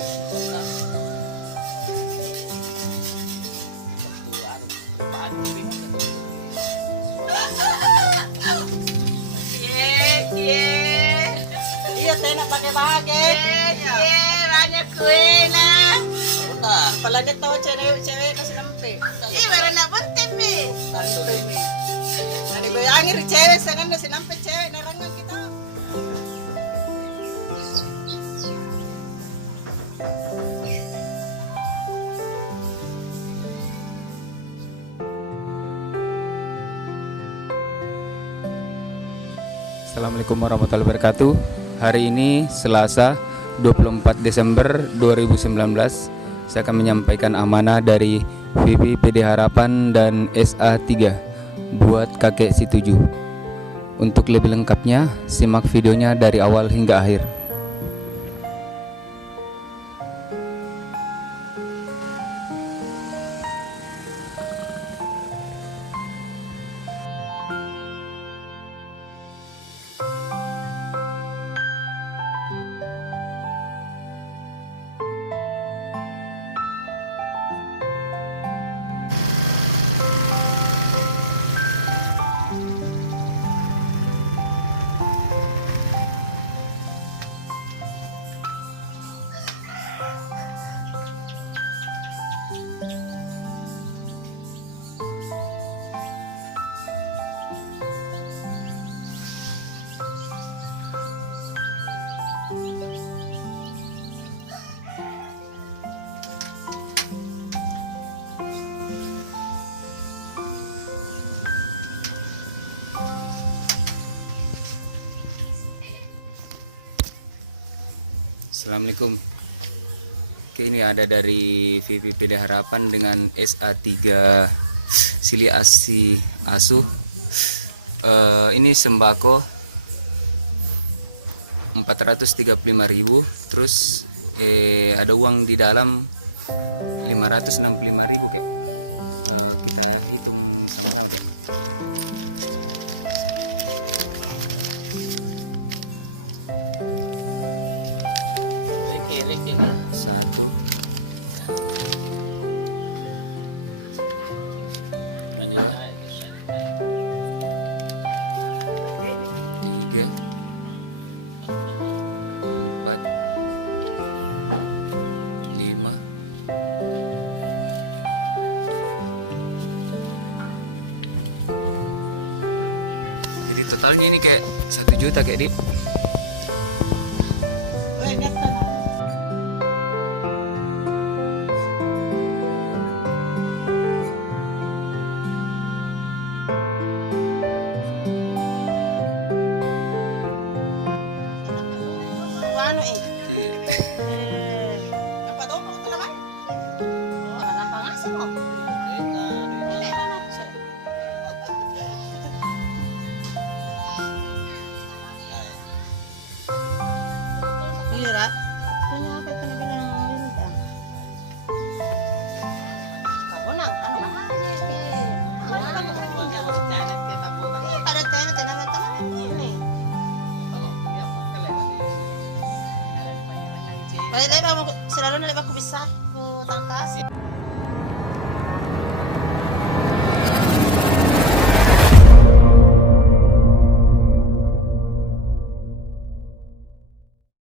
Iya, teh nak pakai bahagia. Banyak kue lah. Apalagi tahu cewek kasih nampe. Baru nak penting nih. Nah, dibayangin cewek sangan nasi nampe cewek narangan kita. Assalamualaikum warahmatullahi wabarakatuh. Hari ini Selasa 24 Desember 2019, saya akan menyampaikan amanah dari VP PD Harapan dan SA3 buat kakek si 7. Untuk lebih lengkapnya, simak videonya dari awal hingga akhir. Assalamualaikum. Oke, ini ada dari VP PD Harapan dengan SA3 Sili Asi Asuh. Ini sembako 435.000, terus ada uang di dalam 565.000. Kita hitung sama. Satu, tiga, empat, lima, jadi totalnya ini kayak 1 juta kayak di. Apa tahu kamu telah main? Orang apa ngasih kok? Iya, Rat. Punya apa itu bilang minta? Kamu nang anu bahaya sih. Mana kamu jawab jalan ke tamu? Iya, pada tenan ini. Balik lagi selalu nalip aku bisa ku tangkas.